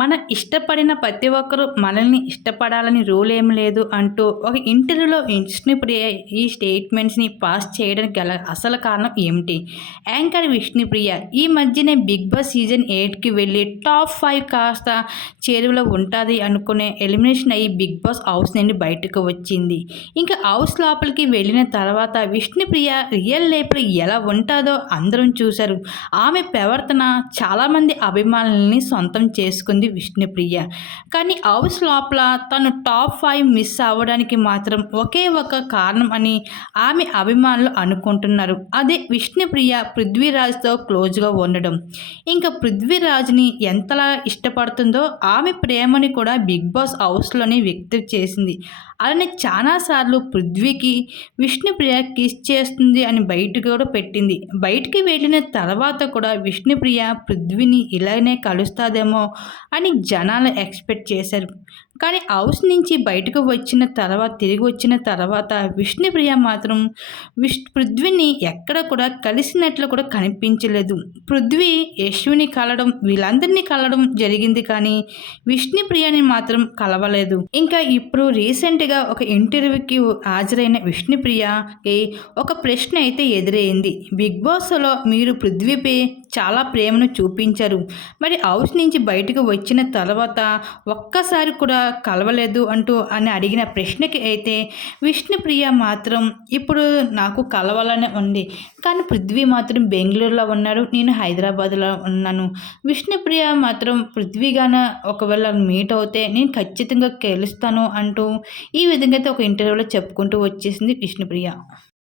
మన ఇష్టపడిన ప్రతి ఒక్కరు మనల్ని ఇష్టపడాలని రూల్ ఏం లేదు అంటూ ఒక ఇంటర్వ్యూలో విష్ణుప్రియ ఈ స్టేట్మెంట్స్ని పాస్ చేయడానికి గల అసలు కారణం ఏమిటి? యాంకర్ విష్ణుప్రియ ఈ మధ్యనే బిగ్ బాస్ సీజన్ 8కి వెళ్ళి టాప్ 5 కాస్త చేరువలో ఉంటుంది అనుకునే ఎలిమినేషన్ అయ్యి బిగ్ బాస్ హౌస్ నుండి బయటకు వచ్చింది. ఇంకా హౌస్ లోపలికి వెళ్ళిన తర్వాత విష్ణుప్రియ రియల్ లైఫ్లో ఎలా ఉంటుందో అందరం చూశారు. ఆమె ప్రవర్తన చాలామంది అభిమానుల్ని సొంతం చేసుకుంది విష్ణుప్రియ. కానీ హౌస్ లోపల తను టాప్ 5 మిస్ అవ్వడానికి మాత్రం ఒకే ఒక కారణం అని ఆమె అభిమానులు అనుకుంటున్నారు. అదే విష్ణుప్రియ పృథ్వీరాజ్తో క్లోజ్గా ఉండడం. ఇంకా పృథ్వీరాజ్ని ఎంతలా ఇష్టపడుతుందో ఆమె ప్రేమని కూడా బిగ్ బాస్ హౌస్లోనే వ్యక్తం చేసింది. అలానే చాలాసార్లు పృథ్వీకి విష్ణుప్రియ కిస్ చేస్తుంది అని బయటకు కూడా పెట్టింది. బయటికి వెళ్ళిన తర్వాత కూడా విష్ణుప్రియ పృథ్వీని ఇలానే కలుస్తుందేమో అని జనాలు ఎక్స్పెక్ట్ చేశారు. కానీ హౌస్ నుంచి బయటకు తిరిగి వచ్చిన తర్వాత విష్ణుప్రియ మాత్రం పృథ్వీని ఎక్కడ కూడా కలిసినట్లు కూడా కనిపించలేదు. పృథ్వీ యశ్విని కలవడం వీళ్ళందరినీ కలవడం జరిగింది కానీ విష్ణుప్రియని మాత్రం కలవలేదు. ఇంకా ఇప్పుడు రీసెంట్గా ఒక ఇంటర్వ్యూకి హాజరైన విష్ణుప్రియకి ఒక ప్రశ్న అయితే ఎదురైంది. బిగ్ బాస్లో మీరు పృథ్వీపై చాలా ప్రేమను చూపించారు. మరి హౌస్ నుంచి బయటకు వచ్చిన తర్వాత ఒక్కసారి కూడా కలవలేదు అని అడిగిన ప్రశ్నకి అయితే విష్ణుప్రియ మాత్రం ఇప్పుడు నాకు కలవాలని ఉంది. కానీ పృథ్వీ మాత్రం బెంగళూరులో ఉన్నాడు, నేను హైదరాబాద్లో ఉన్నాను. విష్ణుప్రియ మాత్రం పృథ్వీగాన ఒకవేళ మీట్ అవుతే నేను ఖచ్చితంగా గెలుస్తాను అంటూ ఈ విధంగా అయితే ఒక ఇంటర్వ్యూలో చెప్పుకుంటూ వచ్చేసింది విష్ణుప్రియ.